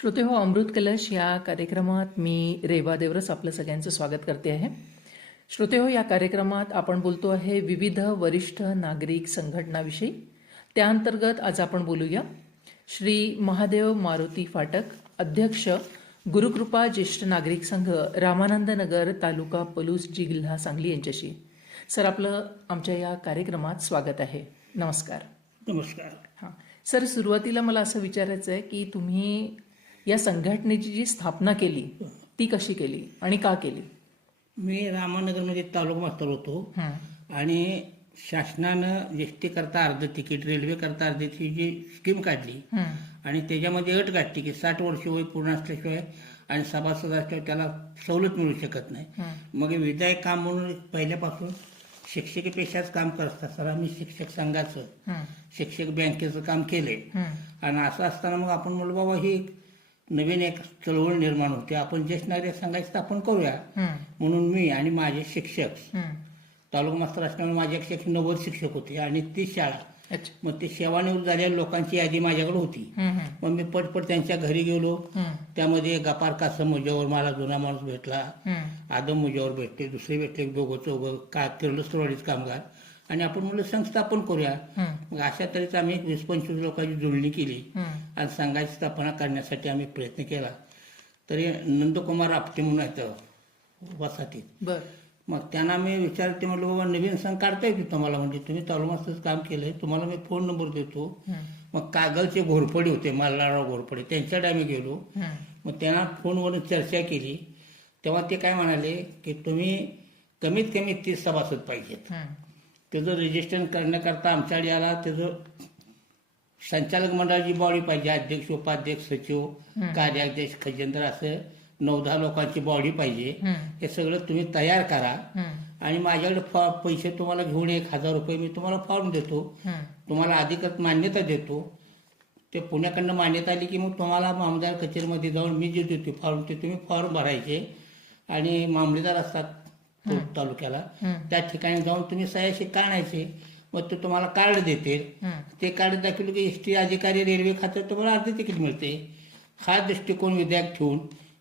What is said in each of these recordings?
श्रोते हो अमृत कलश या कार्यक्रमात मी रेवा देवरस आपलं सगळ्यांचं स्वागत करते आहे. श्रोते हो या कार्यक्रमात आपण बोलतो आहे विविध वरिष्ठ नागरिक संघटनाविषयी. त्याअंतर्गत आज आपण बोलूया. श्री महादेव मारुती फाटक अध्यक्ष गुरुकृपा ज्येष्ठ नागरिक संघ रामानंद नगर तालुका पलूस जिल्हा सांगली यांच्याशी. सर आपलं आमच्या या कार्यक्रमात स्वागत आहे. नमस्कार. नमस्कार. हां. सर सुरुवातीला मला असं विचारायचं आहे की तुम्ही या संघटनेची जी स्थापना केली ती कशी केली आणि का केली? मी रामानगरमध्ये तालुका मास्तर होतो. हं, आणि शासनानं एस टी करता अर्ध तिकीट रेल्वे करता अर्ध तिकीट जी स्कीम काढली आणि त्याच्यामध्ये अट काढली की साठ वर्ष वय पूर्ण असल्याशिवाय आणि सभासद असल्याशिवाय त्याला सवलत मिळू शकत नाही. हं, मग विधायक काम म्हणून पहिल्यापासून शिक्षकी पेशाच काम करत असताना मी शिक्षक संघाचं शिक्षक बँकेचं काम केले हं, आणि असं असताना मग आपण म्हणलो बाबा ही नवीन एक चळवळ निर्माण होते. आपण ज्येष्ठ नागरिक संघाची स्थापन करूया. म्हणून मी आणि माझे शिक्षक. तालुका मास्तर असल्यामुळे माझे शिक्षक नव्वद शिक्षक होते आणि ती शाळा. मग ते सेवानिवृत्त झालेल्या लोकांची यादी माझ्याकडे होती. मग मी पटपट त्यांच्या घरी गेलो. त्यामध्ये गपार कासम मुजावर मला जुना माणूस भेटला. आदम मुजावर भेटले दुसरे भेटले दोघं चौघं का किर्लोस्त्रवाडीच कामगार. आणि आपण म्हणलं संस्थापन करूया. मग अशा तऱ्हेचं आम्ही वीस पंचवीस लोकांची जुळणी केली. आणि संघाची स्थापना करण्यासाठी आम्ही प्रयत्न केला. तरी नंदकुमार आपटे म्हणून आहेत बर. मग त्यांना मी विचारते ते म्हणलं बाबा नवीन संघ काढता येतो तुम्हाला? म्हणजे तुम्ही तालुमास्तच काम केलंय तुम्हाला मी फोन नंबर देतो. मग कागलचे घोरपडे होते मल्हारराव घोरपडे त्यांच्याकडे आम्ही गेलो. मग त्यांना फोनवरून चर्चा केली. तेव्हा ते काय म्हणाले की तुम्ही कमीत कमी तीस सभासद पाहिजेत. त्याचं रजिस्ट्रेशन करण्याकरता आमच्याकडे आला त्याचं संचालक मंडळाची बॉडी पाहिजे अध्यक्ष उपाध्यक्ष सचिव. कार्याध्यक्ष खजिनदार असं नऊ दहा लोकांची बॉडी पाहिजे. हं, सगळं तुम्ही तयार करा. आणि माझ्याकडे पैसे तुम्हाला घेऊन एक हजार रुपये मी तुम्हाला फॉर्म देतो. तुम्हाला अधिकृत मान्यता देतो. ते पुण्याकडनं मान्यता आली की मग तुम्हाला मामदार कचेरीमध्ये जाऊन मी जे देतो फॉर्म ते तुम्ही फॉर्म भरायचे. आणि मामलेदार असतात तालुक्याला. त्या ठिकाणी जाऊन तुम्ही सह्याशी काढायचे मग ते तुम्हाला कार्ड देते ते कार्ड दाखवलं की एस टी अधिकारी रेल्वे खात्यात तुम्हाला अर्ध तिकीट मिळते. हा दृष्टिकोन विधायक ठेवून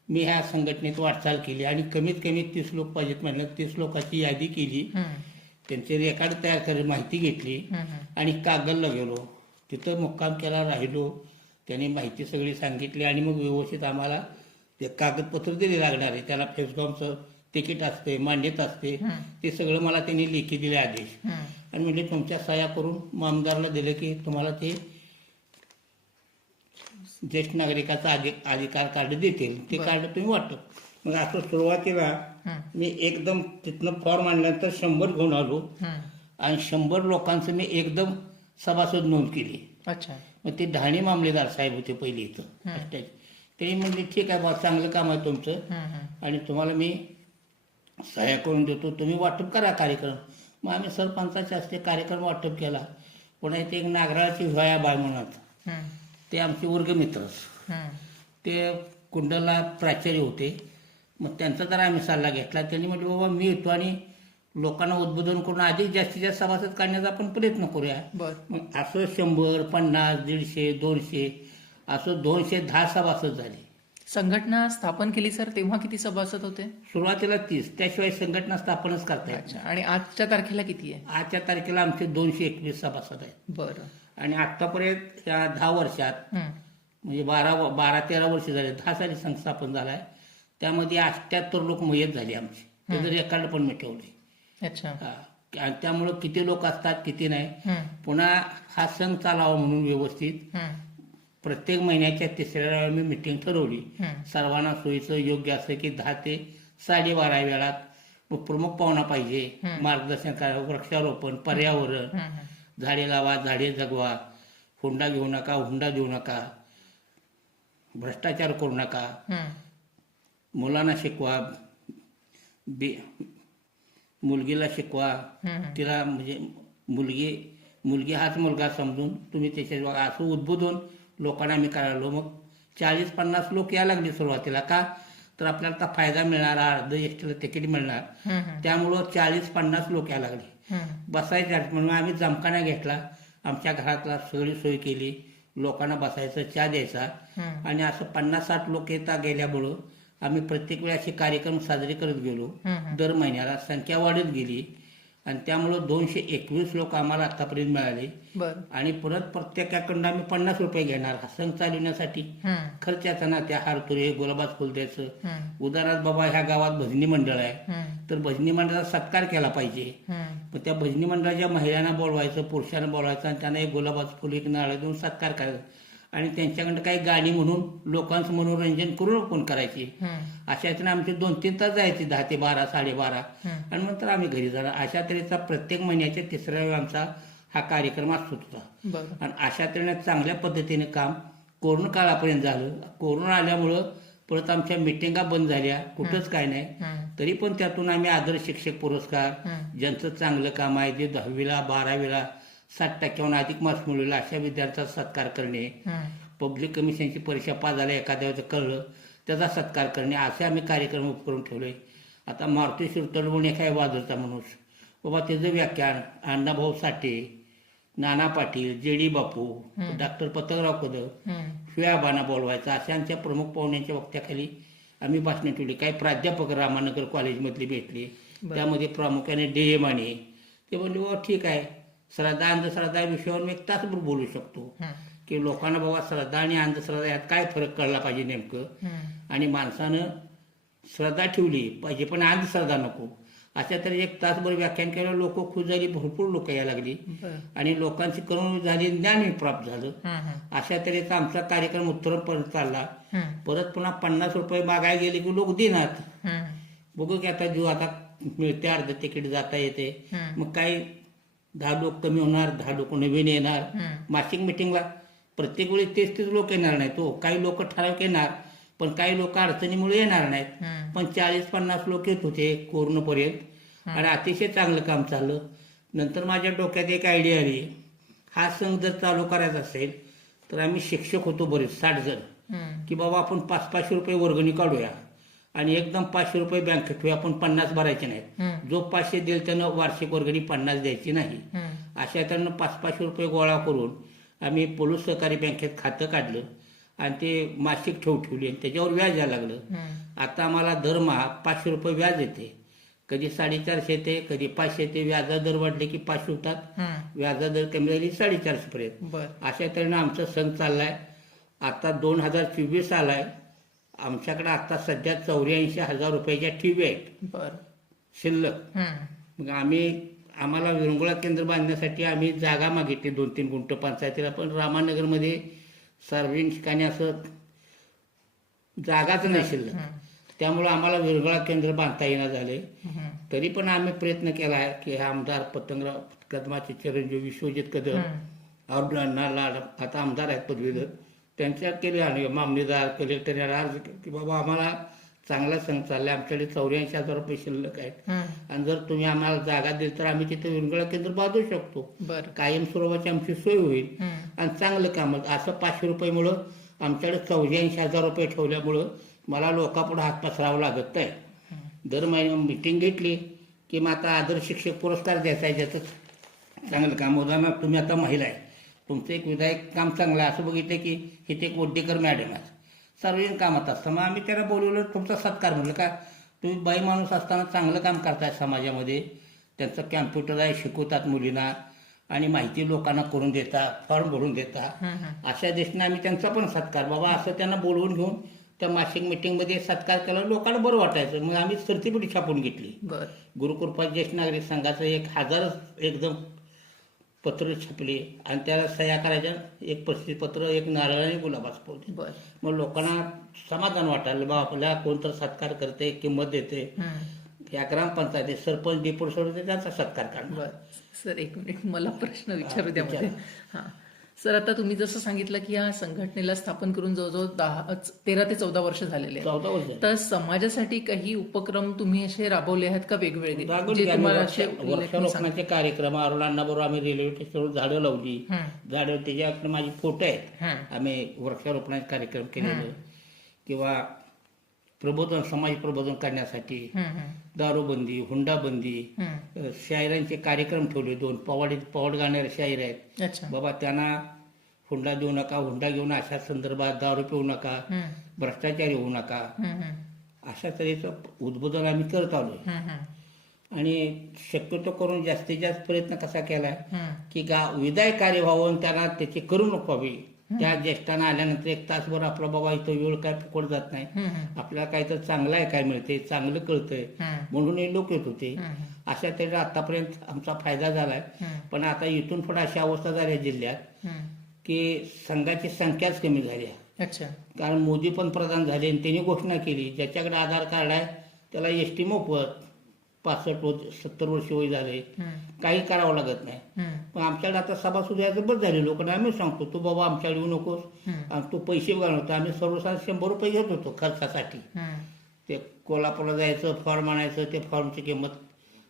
मी ह्या संघटनेत वाटचाल केली आणि कमीत कमी तीस लोक पाहिजेत म्हटलं तीस लोकांची यादी केली. त्यांचे रेकॉर्ड तयार करून माहिती घेतली. आणि कागलला गेलो. तिथं मुक्काम केला राहिलो. त्यांनी माहिती सगळी सांगितली आणि मग व्यवस्थित आम्हाला ते कागदपत्र दिले लागणार आहे. त्याला फेसबॉमचं तिकीट असते मान्यता असते. ते सगळं मला त्यांनी लेखी दिले आदेश. आणि म्हणजे तुमच्या सह्या करून मामदारला दिलं की तुम्हाला ते ज्येष्ठ नागरिकाचा अधिक अधिकार कार्ड देतील. ते कार्ड तुम्ही वाटप. मग असं सुरुवातीला मी एकदम तिथनं फॉर्म आणल्यानंतर शंभर घेऊन आलो. आणि शंभर लोकांचं मी एकदम सभासद नोंद केली. अच्छा. मग ते ढाणे मामलेदार साहेब होते पहिले इथं. ते म्हणले ठीक आहे बा चांगलं काम आहे तुमचं. आणि तुम्हाला मी सहाय्य करून देतो. तुम्ही वाटप करा कार्यक्रम. मग आम्ही सरपंचाच्या हस्ते कार्यक्रम वाटप केला. पुन्हा इथे एक नागराळाची व्हाया बाय म्हणत. ते आमचे वर्गमित्रच ते कुंडला प्राचार्य होते. मग त्यांचा जर आम्ही सल्ला घेतला त्यांनी म्हटलं बाबा मी येतो आणि लोकांना उद्बोधन करून अधिक जास्तीत जास्त सभासद काढण्याचा आपण प्रयत्न करूया. मग असं शंभर पन्नास दीडशे दोनशे असं दोनशे दहा सभासद झाले. संघटना स्थापन केली सर तेव्हा किती सभासद होते? सुरुवातीला तीस त्याशिवाय संघटना स्थापनच करता येत अच्छा. आणि आजच्या तारखेला किती आहे. आजच्या तारखेला आमचे दोनशे एकवीस सभासद आहेत. बरं. आणि आतापर्यंत या दहा वर्षात हं, म्हणजे बारा बारा तेरा वर्ष झाले दहा साली संस्थापन झालाय. त्यामध्ये अठ्याहत्तर लोक मयत झाले आमचे. त्याचं रेकॉर्ड पण मी ठेवले अच्छा आणि त्यामुळं किती लोक असतात किती नाही. हं, पुन्हा हा संघ चालावा म्हणून व्यवस्थित हं, प्रत्येक महिन्याच्या तिसऱ्या वेळा मी मिटिंग ठरवली. सर्वांना सोयीचं योग्य असं की दहा ते साडेबारा वेळात मग प्रमुख पाहुणा पाहिजे. मार्गदर्शन करा वृक्षारोपण पर्यावरण. झाडे लावा झाडे जगवा हुंडा घेऊ नका हुंडा देऊ नका भ्रष्टाचार करू नका. मुलांना शिकवा मुलगीला शिकवा. तिला म्हणजे मुलगी मुलगी हाच मुलगा समजून तुम्ही त्याच्या असं उद्बोधन लोकांना आम्ही करायलो. मग चाळीस पन्नास लोक या लागले सुरुवातीला. का? तर आपल्याला फायदा मिळणार अर्ध एसटीला तिकीट मिळणार. त्यामुळं चाळीस पन्नास लोक या लागले. बसायच्या म्हणून आम्ही जमखाना घेतला. आमच्या घरातला सगळी सोय केली. लोकांना बसायचं चहा द्यायचा. आणि असं पन्नास साठ लोक येता गेल्यामुळं आम्ही प्रत्येक वेळी असे कार्यक्रम साजरे करत गेलो. दर महिन्याला संख्या वाढत गेली. आणि त्यामुळं दोनशे एकवीस लोक आम्हाला आतापर्यंत मिळाले आणि परत प्रत्येकाकडून आम्ही पन्नास रुपये घेणार हा सण चालवण्यासाठी. खर्चाचा ना त्या हारतुरे गुलाबात फुल द्यायचं. उदाहरणार्थ बाबा ह्या गावात भजनी मंडळ आहे. तर भजनी मंडळाचा सत्कार केला पाहिजे. मग त्या भजनी मंडळाच्या महिलांना बोलवायचं पुरुषांना बोलवायचं आणि त्यांना एक गुलाबाचं फुल एक नारळ देऊन सत्कार करायचा आणि त्यांच्याकडनं काही गाणी म्हणून लोकांचं मनोरंजन करून पण करायची. अशा यातून आमचे दोन तीन तास जायचे दहा ते बारा साडेबारा. आणि नंतर आम्ही घरी जाणार. अशा तऱ्हेचा प्रत्येक महिन्याच्या तिसऱ्या वेळी आमचा हा कार्यक्रम असत होता आणि अशा तऱ्हेने चांगल्या पद्धतीने काम कोरोना काळापर्यंत झालं. कोरोना आल्यामुळं परत आमच्या मिटिंगा बंद झाल्या. कुठंच काय नाही. तरी पण त्यातून आम्ही आदर्श शिक्षक पुरस्कार. ज्यांचं चांगलं काम आहे जे दहावीला बारावीला साठ टक्क्याहून अधिक मार्क्स मिळवले अशा विद्यार्थ्यांचा सत्कार करणे. पब्लिक कमिशनची परीक्षा पास झाल्या एखाद्याचं कळलं त्याचा सत्कार करणे असे आम्ही कार्यक्रम करून ठेवले. आता मारुती शिरतड म्हणून एक आहे वाजवता माणूस? बाबा त्याचं व्याख्यान Annabhau Sathe Nana Patil J D Bapu doctor Patangrao Kadam हम्म. शिव्याबाना बोलवायचा अशा आमच्या प्रमुख पाहुण्यांच्या वक्त्याखाली आम्ही भाषणं ठेवली. काही प्राध्यापक रामानगर कॉलेजमधले भेटले. त्यामध्ये प्रामुख्याने डी एम आणि ते म्हणले बाबा ठीक आहे. श्रद्धा अंधश्रद्धा या विषयावर मी एक तासभर बोलू शकतो. की लोकांना बाबा श्रद्धा आणि अंधश्रद्धा यात काय फरक कळला पाहिजे नेमकं. आणि माणसानं श्रद्धा ठेवली पाहिजे पण अंधश्रद्धा नको अशा तरी एक तासभर व्याख्यान केलं लोक खुश झाली भरपूर लोक यायला लागली आणि लोकांची करून झाली ज्ञानही प्राप्त झालं. अशा तऱ्हेचा आमचा कार्यक्रम उत्तरपर्यंत चालला. परत पुन्हा पन्नास रुपये मागायला गेले की लोक देणार. बघू की आता जीव आता मिळते अर्ध तिकीट जाता येते. मग काही दहा लोक कमी होणार दहा लोक नवीन येणार. मासिक मिटिंगला प्रत्येक वेळी तेच तेच लोक येणार नाहीत हो. काही लोक ठराविक येणार पण काही लोक अडचणीमुळे येणार नाहीत. पण चाळीस पन्नास लोक येत होते कोरोनापर्यंत. आणि अतिशय चांगलं काम चाललं. नंतर माझ्या डोक्यात एक आयडिया आली. हा संघ जर चालू करायचा असेल तर आम्ही शिक्षक होतो बरेच साठ जण. की बाबा आपण पाच पाचशे रुपये वर्गणी काढूया. आणि एकदम पाचशे रुपये बँकेत ठेवूया आपण पन्नास भरायचे नाहीत. जो पाचशे देईल त्यानं वार्षिक वर्गणी पन्नास द्यायची नाही. अशा त्यानं पाच पाचशे रुपये गोळा करून आम्ही पोलीस सहकारी बँकेत खातं काढलं आणि ते मासिक ठेव ठेवली आणि त्याच्यावर व्याज यायला लागलं. आता आम्हाला दरमहा पाचशे रुपये व्याज येते. कधी साडेचारशे येते कधी पाचशे येते. व्याजा दर वाढले की पाचशे होतात. व्याजा दर कमी झाली साडेचारशे पर्यंत. अशा तऱ्हेनं आमचा सण चाललाय. आता दोन हजार चोवीस आलाय. आमच्याकडे आता सध्या चौऱ्याऐंशी हजार रुपयाच्या टीव्ही आहेत. बर. शिल्लक. मग आम्ही आम्हाला विरंगुळा केंद्र बांधण्यासाठी आम्ही जागा मागितली दोन तीन गुंठ पंचायतीला पण रामानगरमध्ये सार्वजनिक ठिकाणी असं जागाच नाही शिल्लक. त्यामुळं आम्हाला विरंगुळा केंद्र बांधता येणार झाले. तरी पण आम्ही प्रयत्न केला आहे की हे आमदार पतंगराव कदमाचे चिरंजीव विश्वजित कदम आता आमदार आहेत पदवीधर. त्यांच्या केले आणि मामलेदार कलेक्टर यांना अर्ज की बाबा आम्हाला चांगला संघ चाललाय आमच्याकडे चौऱ्याऐंशी हजार रुपये शिल्लक आहेत. आणि जर तुम्ही आम्हाला जागा दिली तर आम्ही तिथे विरंगुळा केंद्र बांधू शकतो बर कायमस्वरूपाची आमची सोय होईल. आणि चांगलं काम. असं पाचशे रुपयेमुळं आमच्याकडे चौऱ्याऐंशी हजार रुपये ठेवल्यामुळं मला लोकांपुढे हात पसरावा लागत नाही. दर महिन्या मिटिंग घेतली की मग आता आदर्श शिक्षक पुरस्कार द्यायचा आहे ज्याचं चांगलं काम उदाहरणार्थ तुम्ही आता महिला आहे तुमचं एक विधायक काम चांगलं असं बघितलं की इथे एक वड्डेकर मॅडम आहे. सार्वजनिक कामात असतं मग आम्ही त्याला बोलवलं तुमचा सत्कार म्हटलं का? तुम्ही बाई माणूस असताना चांगलं काम करताय समाजामध्ये. त्यांचं कॅम्प्युटर आहे शिकवतात मुलींना. आणि माहिती लोकांना करून देतात फॉर्म भरून. हम्म. अशा दृष्टीने आम्ही त्यांचा पण सत्कार. बाबा असं त्यांना बोलवून घेऊन त्या मासिक मिटिंगमध्ये सत्कार केला. लोकांना बरं वाटायचं. मग आम्ही सरतीपिढी छापून घेतली. गुरुकृपा ज्येष्ठ नागरिक संघाचं एक हजार एकदम पत्र छापले आणि त्याला सह्या करायच्या. एक पत्र एक नारळाने गुलाबास पोहोचले बर. मग लोकांना समाधान वाटायला बा आपल्याला कोणतं सत्कार करते किंमत देते. या ग्रामपंचायतीत सरपंच डिपोट सोडते त्यांचा सत्कार करणार. बर. सर एक मिनिट मला प्रश्न विचारू द्या हा. सर आता तुम्ही जसं सांगितलं की या संघटनेला स्थापन करून जवळजवळ दहा तेरा ते चौदा वर्ष झालेले आहेत. चौदा वर्ष झाली. तर समाजासाठी काही उपक्रम तुम्ही असे राबवले आहेत का वेगवेगळे? जे तुम्हाला असे वृक्षारोपणाचे कार्यक्रम अरुणांबरोबर आम्ही रेल्वे स्टेशनवर झाडं लावली. झाडं त्याच्याकडे माझे फोटो आहेत. आम्ही वृक्षारोपणाचे कार्यक्रम केलेले. किंवा प्रबोधन समाज प्रबोधन करण्यासाठी. दारूबंदी हुंडाबंदी शायरांचे कार्यक्रम ठेवले. दोन पवाडी पवाड गाणारे शाहीर आहेत. बाबा त्यांना हुंडा देऊ नका हुंडा घेऊन अशा संदर्भात दारू पिऊ नका भ्रष्टाचारी होऊ नका. अशा तऱ्हेचं उद्बोधन आम्ही करत हम्म, आणि शक्यतो करून जास्तीत जास्त प्रयत्न कसा हम्म. की गाव विदाय कार्य व्हावं त्यांना त्याची करमणूक व्हावी त्या ज्येष्ठांना आल्यानंतर एक तासभर आपला बाबा इथं वेळ काय फुकट जात नाही. आपल्याला काय तर चांगलं आहे काय मिळते चांगलं कळतंय. म्हणून हे लोक येत होते. अशा तऱ्हेने आतापर्यंत आमचा फायदा झालाय. पण आता इथून पुढे अशी अवस्था झाली आहे जिल्ह्यात. की संघाची संख्याच कमी झाली आहे. अच्छा. कारण मोदी पण प्रधान झाले आणि त्यांनी घोषणा केली. ज्याच्याकडे आधार कार्ड आहे त्याला एस टी मोफत पासष्ट वर्ष सत्तर वर्ष वय झाले. काही करावं लागत नाही. पण आमच्याकडे आता सभासद याचं बस झाले. लोकांना आम्ही सांगतो तू बाबा आमच्याकडे येऊ नकोस. तू पैसे घालवतो आम्ही सर्वसाधारण शंभर रुपये घेत होतो खर्चासाठी. ते कोल्हापूरला जायचं फॉर्म आणायचं ते फॉर्मची किंमत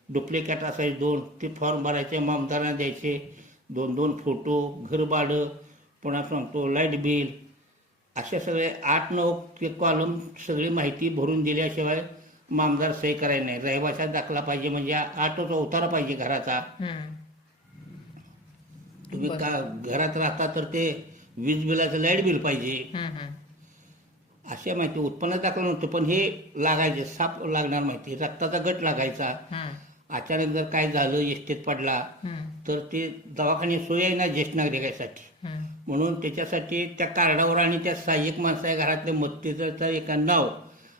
डुप्लिकेट असायची. दोन ते फॉर्म भरायचे आमदारांना द्यायचे. दोन दोन फोटो घर भाडं पुन्हा सांगतो लाइट बिल. असे सगळे आठ नऊ ते कॉलम सगळी माहिती भरून दिल्याशिवाय मामदार सही करायला नाही. रहिवाशा दाखला पाहिजे म्हणजे आठच अवतारा पाहिजे घराचा. तुम्ही का घरात राहता तर ते वीज बिलाचं लाइट बिल पाहिजे. अशा माहिती उत्पन्न दाखल नव्हतं पण हे लागायचे साप लागणार माहिती. रक्ताचा गट लागायचा. अचानक जर काय झालं एसटीत पडला तर ते दवाखाने सोय आहे ना ज्येष्ठ नागरिकासाठी. म्हणून त्याच्यासाठी त्या कार्डावर आणि त्या सहाय्यक माणसं आहे घरातल्या मदतीचं एक नाव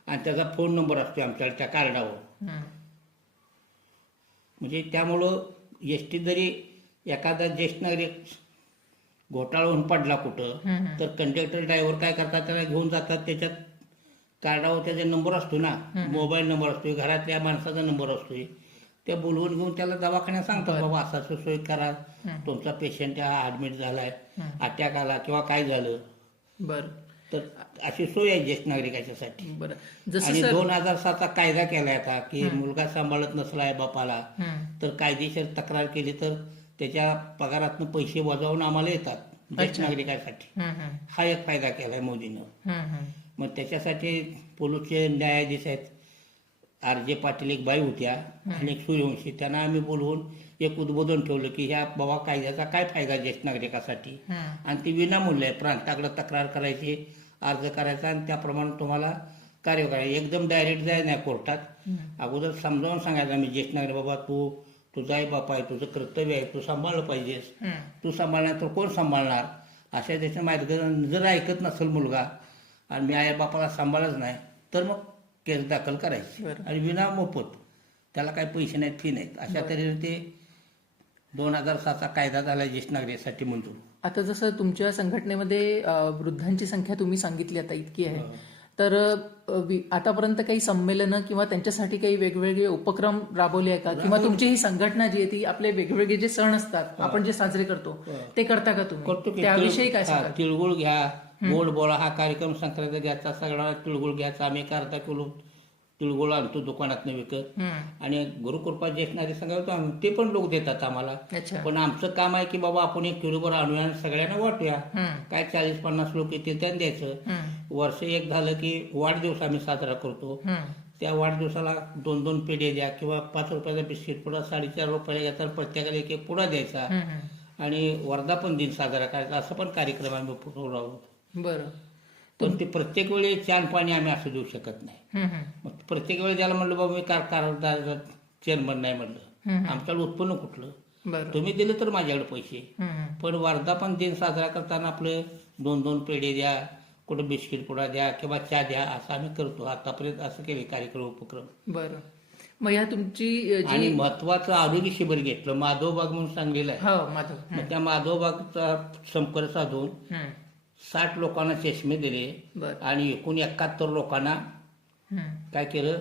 आणि त्याचा फोन नंबर असतो आमच्याकडे त्या कार्डावर. म्हणजे त्यामुळं एस टी जरी एखादा ज्येष्ठ नागरिक घोटाळा होऊन पडला कुठं. तर कंडक्टर ड्रायव्हर काय करतात त्याला घेऊन जातात त्याच्यात कार्डावर त्याचा नंबर असतो ना मोबाईल नंबर असतो घरातल्या माणसाचा नंबर असतोय ते बोलवून घेऊन त्याला दवाखान्यात सांगतात बाबा असं सोय करा. तुमचा पेशंट हा ऍडमिट झालाय. अटॅक आला किंवा काय झालं बरं तर अशी सोय आहे ज्येष्ठ नागरिकाच्यासाठी. बरं. आणि दोन हजार सातचा कायदा केलाय आता की मुलगा सांभाळत नसला आहे बापाला तर कायदेशीर तक्रार केली तर त्याच्या पगारातनं पैसे वजावून आम्हाला येतात ज्येष्ठ. नागरिकासाठी. हा एक फायदा केलाय मोदीनं. मग त्याच्यासाठी पोलूचे न्यायाधीश आहेत आर जे पाटील एक बाई होत्या आणि एक सूर्यवंशी. त्यांना आम्ही बोलवून एक उद्बोधन ठेवलं की ह्या बाबा कायद्याचा काय फायदा ज्येष्ठ नागरिकासाठी? आणि ती विनामूल्य आहे प्रांताकडे तक्रार करायची अर्ज करायचा आणि त्याप्रमाणे तुम्हाला कार्य करायचं. एकदम डायरेक्ट जाय नाही कोर्टात. अगोदर समजावून सांगायचं आम्ही ज्येष्ठ नागरिक बाबा तू तुझा आई बापा आहे तुझं कर्तव्य आहे तू सांभाळलं पाहिजेस. तू सांभाळणार तर कोण सांभाळणार? अशा त्याच्या मार्गदर्शन जर ऐकत नसेल मुलगा आणि मी आई बापाला सांभाळच नाही तर मग केस दाखल करायची. आणि विना मोफत त्याला काही पैसे नाहीत फी नाहीत. अशा तऱ्हेने ते दोन हजार सातचा कायदा झाला ज्येष्ठ नागरिकासाठी मंजूर. आता जसं तुमच्या संघटनेमध्ये अ, वृद्धांची संख्या तुम्ही सांगितली आता इतकी आहे. तर अ, वि- आतापर्यंत काही संमेलनं किंवा त्यांच्यासाठी काही वेगवेगळे उपक्रम राबवले आहे का? किंवा तुमची ही संघटना जी आहे ती आपले वेगवेगळे जे सण असतात आपण जे साजरे करतो ते करता का करतो तुम्ही की त्याविषयी काय तिळ- हा, सांगाल तिळगुळ घ्या गोड बोळा हा कार्यक्रम संक्रांत घ्यायचा सगळा तिळगुळ घ्यायचा आम्ही एक अर्धा किलो तिळगुळ आणतो दुकानातनं विकत. आणि गुरुकृपा ज्येष्ठनारी सांगायचो आम्ही ते पण लोक देतात आम्हाला. पण आमचं काम आहे की बाबा आपण एक किलोभर आणूया आणि सगळ्यांना वाटूया. काय चाळीस पन्नास लोक येतील त्यांना द्यायचं. वर्ष एक झालं की वाढदिवस आम्ही साजरा करतो. त्या वाढदिवसाला दोन दोन पेढे द्या किंवा पाच रुपयाचा बिस्किट पुडा साडेचार रुपयाला घ्यायचा आणि प्रत्येकाला एक एक पुडा द्यायचा. आणि वर्धापन दिन साजरा करायचा असं पण कार्यक्रम आम्ही आहोत बरं. पण ते प्रत्येक वेळी चान पाणी आम्ही असं देऊ शकत नाही. मग प्रत्येक वेळी त्याला म्हणलं बाबा मी कार कारभार चेअरमन नाही म्हणलं. आमच्याकडे उत्पन्न कुठलं? तुम्ही दिले तर माझ्याकडे पैसे. पण वर्धापन दिन साजरा करताना आपलं दोन दोन पेढे द्या कुठं बिस्किट पुडा द्या किंवा चहा द्या असं आम्ही करतो. आतापर्यंत असं केले कार्यक्रम उपक्रम. बरं. मग या तुमची आणि महत्वाचं आरोग्य शिबिर घेतलं. माधवबाग म्हणून सांगलेलं आहे. हो माधव. त्या माधवबागचा संपर्क साधून साठ लोकांना चष्मे दिले बरं. आणि एकूण एकाहत्तर लोकांना हम्म, काय केलं?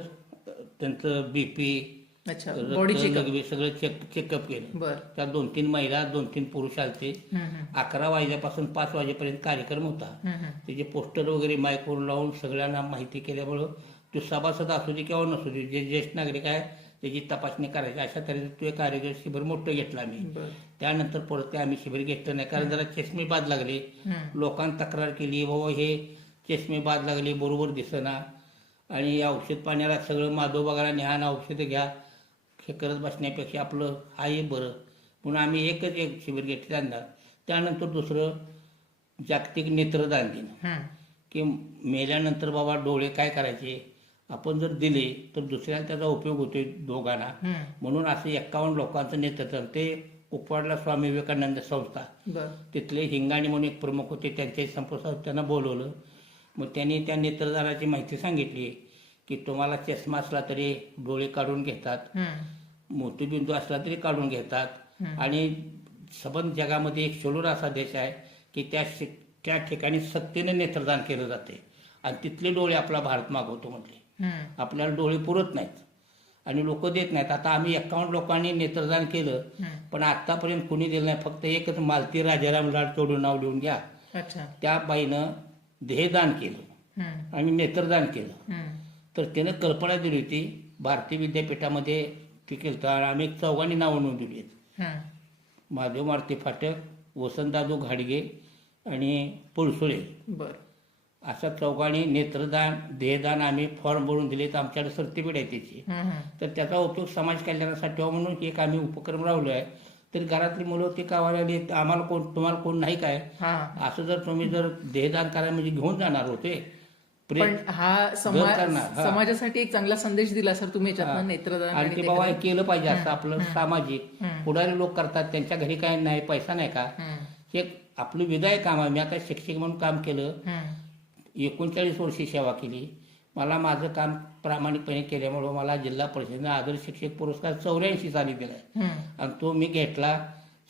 त्यांचं बीपी अच्छा बॉडी चेकअप सगळं चेक चेकअप केलं. बरं. त्या दोन तीन महिला दोन तीन पुरुष आलते. हम्म, हम्म, अकरा वाजल्यापासून पाच वाजेपर्यंत कार्यक्रम होता. हम्म, हम्म. त्याचे पोस्टर वगैरे माईकवर लावून सगळ्यांना माहिती केल्यामुळं तो सभासद असू दे किंवा नसू दे जे ज्येष्ठ नागरिक आहे त्याची तपासणी करायची. अशा तऱ्हेचं तो एक आरोग्य शिबिर मोठं घेतलं बरं. त्यानंतर परत ते आम्ही शिबिर घेतलं नाही. कारण जरा चष्मे बाद लागले. लोकांनी तक्रार केली बाबा हे चष्मे बाद लागले बरोबर दिसना. आणि या औषध पाण्याला सगळं माधव बघायला आणि औषधं घ्या. हे करत बसण्यापेक्षा आपलं आहे बरं. म्हणून आम्ही एकच एक शिबिर घेतलं त्यांना. त्यानंतर दुसरं जागतिक नेत्रदान दिन. की मेल्यानंतर बाबा डोळे काय करायचे? आपण जर दिले तर दुसऱ्याला त्याचा उपयोग होतोय दोघांना. म्हणून असं एक्कावन्न लोकांचं नेतृत्व ते कुपवाडला स्वामी विवेकानंद संस्था. तिथले हिंगाणी म्हणून एक प्रमुख होते त्यांच्या संपर्कात त्यांना बोलवलं. मग त्यांनी त्या नेत्रदानाची माहिती सांगितली की तुम्हाला चष्मा असला तरी डोळे काढून घेतात. मोतीबिंदू असला तरी काढून घेतात. आणि सबंध जगामध्ये एक शोलूर असा देश आहे की त्या त्या ठिकाणी सक्तीने नेत्रदान केलं जाते. आणि तिथले डोळे आपला भारत मागवतो म्हटले. आपल्याला डोळे पुरत नाहीत. आणि लोक देत नाहीत. आता आम्ही एकावन्न लोकांनी नेत्रदान केलं. पण आतापर्यंत कोणी दिलं नाही. फक्त एकच मालती राजाराम लाड तोडून नाव लिहून घ्या. त्या बाईनं देहदान केलं. आणि नेत्रदान केलं. तर त्यानं कल्पना दिली होती भारतीय विद्यापीठामध्ये ते केलं तर आम्ही एक चौघांनी नावं नोंदवली आहेत. महादेव मारुती फाटक वसंतदादू घाडगे आणि पुळसुळे. बर. अशा चौघांनी नेत्रदान देहदान आम्ही फॉर्म भरून दिले तर आमच्याकडे सर्टिफिकेट आहे त्याची. तर त्याचा उपयोग समाज कल्याणासाठी व्हावा म्हणून एक आम्ही उपक्रम राबवलो आहे तर घरातली मुलं ती आली आम्हाला कोण तुम्हाला कोण नाही काय हा असं जर तुम्ही जर देहदान करायला म्हणजे घेऊन जाणार होते पण हा समाज हा. समाजासाठी एक चांगला संदेश दिला सर तुम्ही हा. नेत्रदान आणि ते बाबा हे केलं पाहिजे असं आपलं सामाजिक. पुढारी लोक करतात त्यांच्या घरी काय नाही पैसा नाही का. हे आपलं विधायक काम आहे मी आता शिक्षक म्हणून काम केलं. एकोणचाळीस वर्षी सेवा केली. मला माझं काम प्रामाणिकपणे केल्यामुळं मला जिल्हा परिषदेने आदर्श शिक्षक पुरस्कार चौऱ्याऐंशी साली हम्म. आणि तो मी घेतला.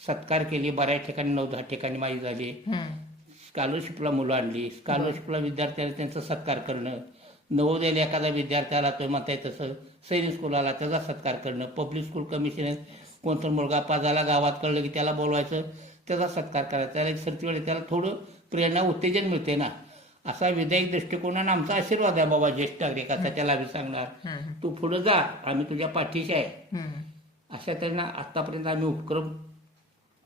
सत्कार केली. बऱ्याच ठिकाणी नऊ दहा ठिकाणी माझी झाली. स्कॉलरशिपला मुलं आणली. स्कॉलरशिपला विद्यार्थ्याला त्यांचा सत्कार करणं. नवोदयाला एखादा विद्यार्थी आला तो म्हणताय तसं. सैनिक स्कूल आला त्याचा सत्कार करणं. पब्लिक स्कूल कमिशन कोणता मुलगा पाजाला गावात कळलं की त्याला बोलवायचं. त्याचा सत्कार करायचा. त्याला सर्टिफिकेट त्याला थोडं प्रेरणा उत्तेजन मिळते ना. असा विधायक दृष्टिकोनानं आमचा आशीर्वाद आहे बाबा ज्येष्ठ नागरिकाचा त्याला आम्ही सांगणार. तू पुढे जा आम्ही तुझ्या पाठीशी आहे. अशा त्यांना आतापर्यंत आम्ही उपक्रम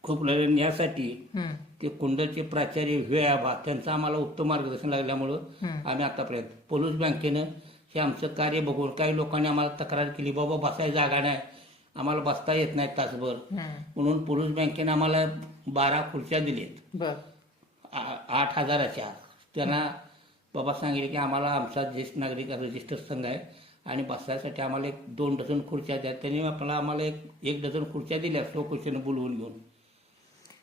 खूप यासाठी हम्म. ते कुंडलचे प्राचार्य व्हे आबा त्यांचं आम्हाला उत्तम मार्गदर्शन लागल्यामुळं. आम्ही आतापर्यंत पोलीस बँकेनं हे आमचं कार्य बघून काही लोकांनी आम्हाला तक्रार केली बाबा बसायची जागा नाही आम्हाला बसता येत नाही तासभर. म्हणून पोलीस बँकेनं आम्हाला बारा खुर्च्या आ- आठ हजाराच्या त्यांना बाबा सांगितले की आम्हाला आमचा ज्येष्ठ नागरिक रजिस्टर संघ आहे आणि बसायसाठी आम्हाला एक दोन डझन खुर्च्या द्या. त्यांनी आपल्याला आम्हाला एक एक डझन खुर्च्या दिल्या स्वखुशीनं बोलवून घेऊन.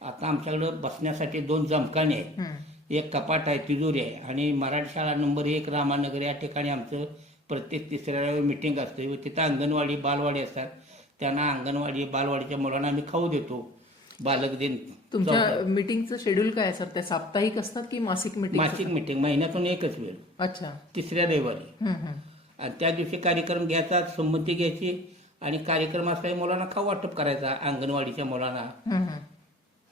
आता आमच्याकडं बसण्यासाठी दोन जमकाने आहेत. एक कपाट आहे तिजोरी आहे आणि मराठी शाळा नंबर एक रामानगर या ठिकाणी आमचं प्रत्येक तिसऱ्या मिटिंग असते. व तिथं अंगणवाडी बालवाडी असतात. त्यांना अंगणवाडी बालवाडीच्या मुलांना आम्ही खाऊ देतो. बालक दिन तुमच्या मीटिंगचं शेड्यूल काय सर त्या साप्ताहिक असतात की मासिक मीटिंग मासिक मिटिंग महिन्यातून एकच वेळ. अच्छा. तिसऱ्या रविवारी. आणि त्या दिवशी कार्यक्रम घ्यायचा संमती घ्यायची आणि कार्यक्रम असल्याने मुलांना खाऊ वाटप करायचा अंगणवाडीच्या मुलांना.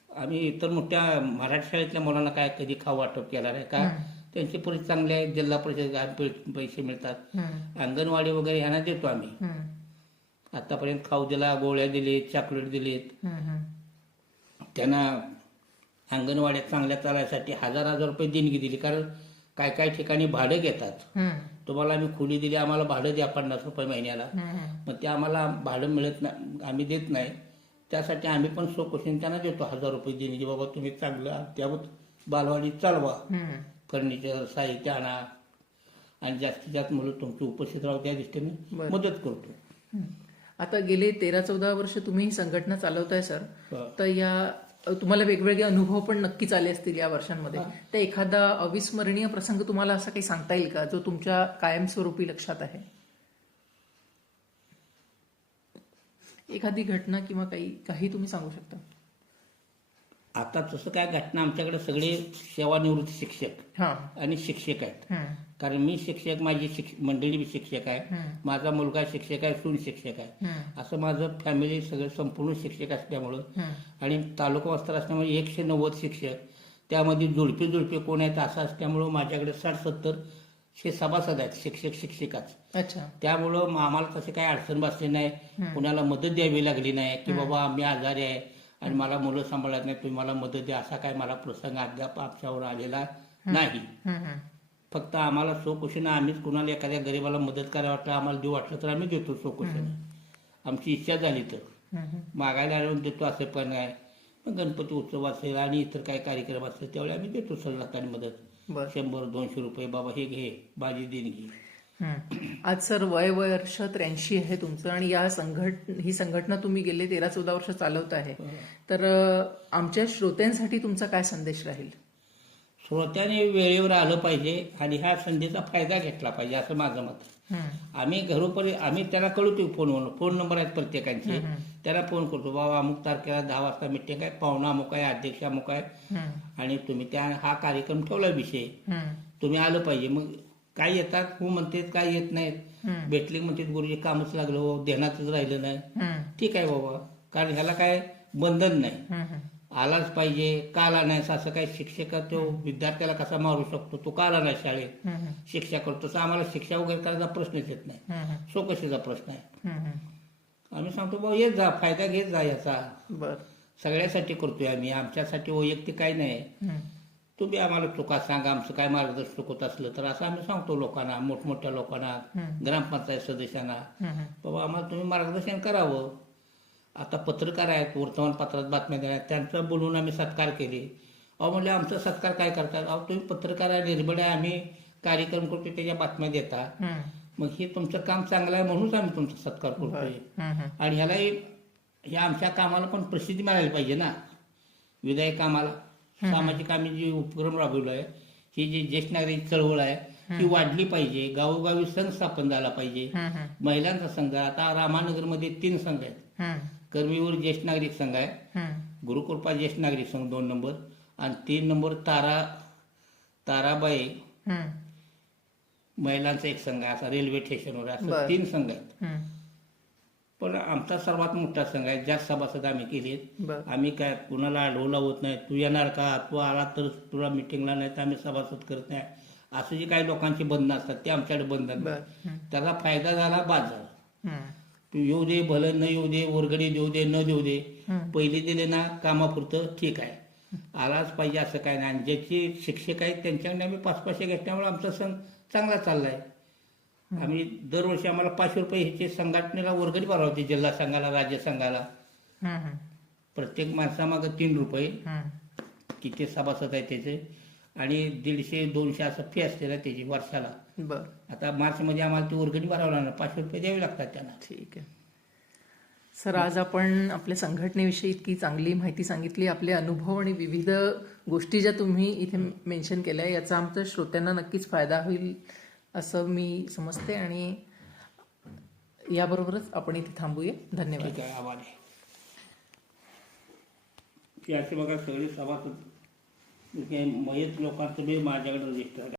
आम्ही इतर मोठ्या मराठी शाळेतल्या मुलांना काय कधी खाऊ वाटप केला आहे का? त्यांची परिस्थिती चांगली आहे जिल्हा परिषद पैसे मिळतात. अंगणवाडी वगैरे यांना देतो आम्ही. आतापर्यंत खाऊ दिला गोळ्या दिलेत चॉकलेट दिलेत. त्यांना अंगणवाड्यात चांगल्या चालायसाठी हजार हजार रुपये देणगी दिली कारण काय काय ठिकाणी भाडं घेतात. तुम्हाला आम्ही खोली दिली आम्हाला भाडं द्या पन्नास रुपये महिन्याला. मग ते आम्हाला भाडं मिळत नाही आम्ही देत नाही त्यासाठी आम्ही पण स्वकोशीन त्यांना देतो हजार रुपये देणगी बाबा तुम्ही चांगलं त्यावर बालवाडी चालवा. फर्निचर साहित्य आणा आणि जास्तीत जास्त मुलं तुमची उपस्थित राहू त्या दृष्टीने. मदत करतो. आता गेले तेरा चौदा वर्ष तुम्ही ही संघटना चालवताय सर. तर या तुम्हाला वेगवेगळे अनुभव पण नक्कीच आले असतील या वर्षांमध्ये. तर एखादा अविस्मरणीय प्रसंग तुम्हाला असा काही सांगता येईल का जो तुमच्या कायमस्वरूपी लक्षात आहे? एखादी घटना किंवा काही काही तुम्ही सांगू शकता? आता तसं काय घटना आमच्याकडे सगळे सेवानिवृत्त शिक्षक हा. आणि शिक्षक आहेत. हम्म. कारण मी शिक्षक माझी शिक्ष मंडळी बी शिक्षक आहे. हम्म. माझा मुलगा शिक्षक आहे सून शिक्षक आहे. हम्म. असं माझं फॅमिली सगळं संपूर्ण शिक्षक असल्यामुळं हम्म. आणि तालुका वस्त्र असल्यामुळे एकशे नव्वद शिक्षक. त्यामध्ये जुळपे जुळपे कोण आहेत असं असल्यामुळं माझ्याकडे साठ सत्तर शे सभासद आहेत शिक्षक शिक्षिकाच. अच्छा. त्यामुळं मग आम्हाला तसे काही अडचण बसली नाही. कुणाला मदत द्यावी लागली नाही की बाबा आम्ही आजारी आहे. आणि मला मुलं सांभाळत नाही तुम्ही मला मदत द्या. असा काय मला प्रसंग अद्याप आमच्यावर आलेला नाही. फक्त आम्हाला स्वकुशीनं आम्हीच कुणाला एखाद्या गरीबाला मदत करायला वाटतं आम्हाला देऊ वाटलं तर आम्ही देतो स्वकुशीनं आमची इच्छा झाली तर. मागायला आल्यावर देतो असं पण आहे. मग गणपती उत्सव असेल आणि इतर काही कार्यक्रम असतील त्यावेळी आम्ही देतो सल्लाकानी मदत. बर. शंभर दोनशे रुपये बाबा हे घे माझी देणगी. आज सर वय वर्ष त्र्याऐंशी आहे तुमचं आणि या संघट ही संघटना तुम्ही गेले तेरा चौदा वर्ष चालवत आहे. तर अ, आमच्या श्रोत्यांसाठी तुमचा काय संदेश राहील? श्रोत्याने वेळेवर आलं पाहिजे आणि ह्या संधीचा फायदा घेतला पाहिजे असं माझं मत. हं. आम्ही घरोपर्यंत आम्ही त्याला कळवतो फोनवर फोन नंबर आहेत प्रत्येकांचे. त्याला फोन करतो बाबा अमुक तारखेला दहा वाजता मिटिंग आहे. पाहुणा अमुक आहे अध्यक्ष अमुक आहे. हं. आणि तुम्ही त्या हा कार्यक्रम ठेवला विषय. हं. तुम्ही आलं पाहिजे. मग काय येतात हो म्हणतात काय येत नाहीत. भेटले म्हणतात गुरुजी कामच लागलं हो ध्यानातच राहिलं नाही. ठीक आहे बाबा कारण ह्याला काय बंधन नाही. आलाच पाहिजे का आला नाही असं काही शिक्षक तो विद्यार्थ्याला कसा मारू शकतो तो का आला नाही शाळेत. शिक्षा करतो तसं आम्हाला शिक्षा वगैरे करायचा प्रश्नच येत नाही. हं. चौकशीचा प्रश्न आहे. आम्ही सांगतो बाबा येत जा फायदा घेत जा याचा बर सगळ्यासाठी करतोय आम्ही आमच्यासाठी वैयक्तिक काही नाही. तुम्ही आम्हाला चुका सांगा आमचं काय मार्गदर्शन होत असलं तर असं आम्ही सांगतो लोकांना मोठमोठ्या लोकांना. ग्रामपंचायत सदस्यांना. बाबा आम्हाला तुम्ही मार्गदर्शन करावं. आता पत्रकार आहेत वर्तमानपत्रात बातम्या देण्यात त्यांचा बोलून आम्ही सत्कार केले. अहो म्हणले आमचा सत्कार काय करतात अहो तुम्ही पत्रकार आहे निर्भय आहे आम्ही कार्यक्रम करतो त्याच्या बातम्या देता. मग हे तुमचं काम चांगलं आहे म्हणूनच आम्ही तुमचा सत्कार करतोय. आणि ह्यालाही ह्या आमच्या कामाला पण प्रसिद्धी मिळाली पाहिजे ना. विधायक कामाला. सामाजिक आम्ही जे उपक्रम राबवलो आहे ही जी ज्येष्ठ नागरिक चळवळ आहे ही वाढली पाहिजे गावोगावी संघ स्थापन झाला पाहिजे. महिलांचा संघ. आता रामानगरमध्ये तीन संघ आहेत हं. कर्मीवर ज्येष्ठ नागरिक संघ आहे हं. गुरुकृपा ज्येष्ठ नागरिक संघ दोन नंबर आणि तीन नंबर तारा ताराबाई. महिलांचा एक संघ आहे असा रेल्वे स्टेशनवर असं. तीन संघ आहेत हं. पण आमचा सर्वात मोठा संघ आहे. जास्त सभासद आम्ही केले बर. आम्ही काय कुणाला अडवला होत नाही. तू येणार का? तू आला तर तुला मिटिंगला नाही तर आम्ही सभासद करत नाही. असं जे काही लोकांची बंधनं असतात ते आमच्याकडे बंधन बर. त्याचा फायदा झाला बाद झाला हं. तू येऊ दे भलं न येऊ दे वर्गणी देऊ दे न देऊ दे. पहिले दिले ना कामापुरतं ठीक आहे. आलाच पाहिजे असं काय नाही. आणि ज्याचे शिक्षक आहेत त्यांच्याकडे आम्ही पाच पाचशे घेतल्यामुळे आमचा संघ चांगला चाललाय. आम्ही दरवर्षी आम्हाला पाचशे रुपये ह्याचे संघटनेला वर्गणी भरावते जिल्हा संघाला राज्य संघाला. प्रत्येक माणसामागं तीन रुपये. किती सभासद आहे त्याचे? आणि दीडशे दोनशे असं फी असते ना त्याची वर्षाला. बर. आता मार्चमध्ये आम्हाला ती वर्गणी भरावं लागणार. पाचशे रुपये द्यावे लागतात त्यांना. ठीक आहे. सर आज आपण आपल्या संघटनेविषयी इतकी चांगली माहिती सांगितली. आपले अनुभव आणि विविध गोष्टी ज्या तुम्ही इथे मेन्शन केल्या याचा आमच्या श्रोत्यांना नक्कीच फायदा होईल. असं मी समजते आणि याबरोबरच आपण इथे थांबूया. धन्यवाद. ठीक आहे आभार. आहे की असे बघा सगळे सभासद मयत लोकांचं बी माझ्याकडे रजिस्टर